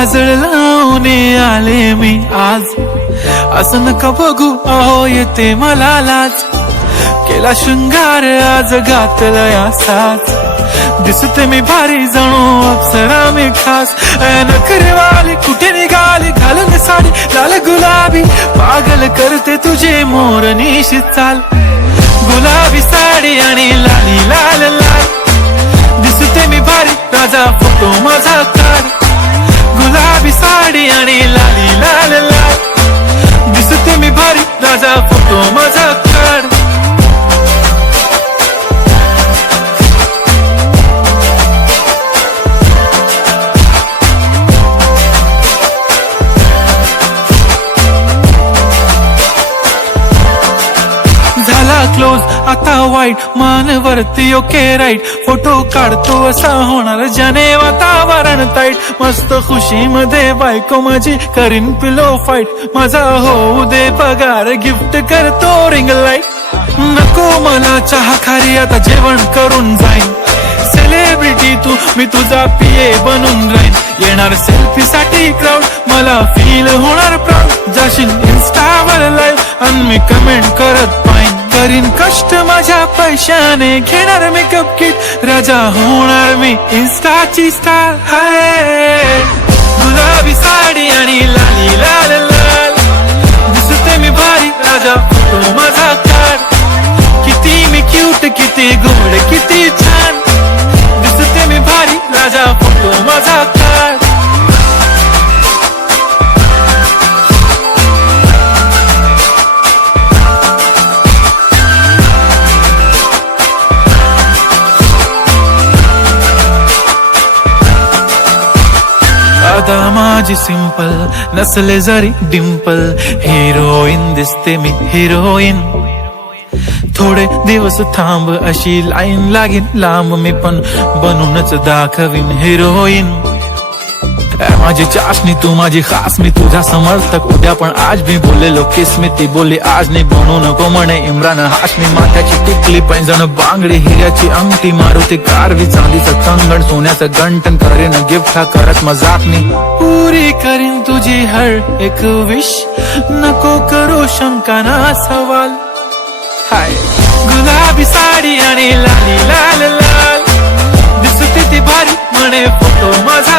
काजळ लावून आले मी आज, असं नका बघू अहो येते मला लाज. केला शृंगार आज घातलाय असाच, दिसते मी भारी जणू अप्सरा मी खास. नखरेवाली कुठे निघाली घालून साडी लाल गुलाबी, पागल करते तुझे मोरनीशी चाल. गुलाबी साडी आणि लाली लाल लाल, दिसते मी भारी राजा फोटो माझा काढ. गुलाबी साडी आणि लाली लाल लाल, दिसते मी भारी राजा फोटो माझा काढ. झाला क्लोज आता वाईट, मानवरती ओके राईट. फोटो काढतो असा होणार ज्याने वातावरण ताईट. मस्त खुशी मध्ये बायको माझी करीन पिलो फाईट. माझा होऊ दे पगार गिफ्ट करतो रिंग लाईट. नको मला चहा खारी आता जेवण करून जाईन. सेलिब्रिटी तू मी तुझा पिये बनून राहीन. येणार सेल्फी साठी क्राऊड मला फील होणार प्राऊड. जाशील इन्स्टावर लाईव्ह आणि मी कमेंट करत पाहिन. करीन कष्ट माझ्या पैशाने घेणार मेकअप किट. राजा होणार मी इन्स्टाची स्टार. हाय गुलाबी साडी आणि लाली लाल लाल, दिसते मी भारी राजा फोटो माझा काढ. किती मी क्यूट किती गोड किती छान, दिसते मी भारी राजा फोटो माझा काढ. आता माझी सिंपल नसले जरी डिंपल, हिरोईन दिसते मी हिरोईन. थोडे दिवस थांब अशी लाईन लागेल लांब, मी पण बनूनच दाखवीन हिरोईन. माझी चाशनी तू माझी खास, मी तुझा समर्थक उद्या पण आज मी बोललेलो किस मी. ती बोलली आज नाही बनू नको म्हणे इम्रान हाशमी. माथ्याची टिकली पैंजण बांगडी हिऱ्याची अंगठी, मारुती कारवी चांदीचं कंगण सोन्याचं गंटन. करीन गिफ्ट हा करत मजाक मी, पुरी करीन तुझी हर एक विश. नको करू शंका ना सवाल. हाय गुलाबी साडी आणि लाली लाल लाल, दिसते ती भारी म्हणे फोटो माझा.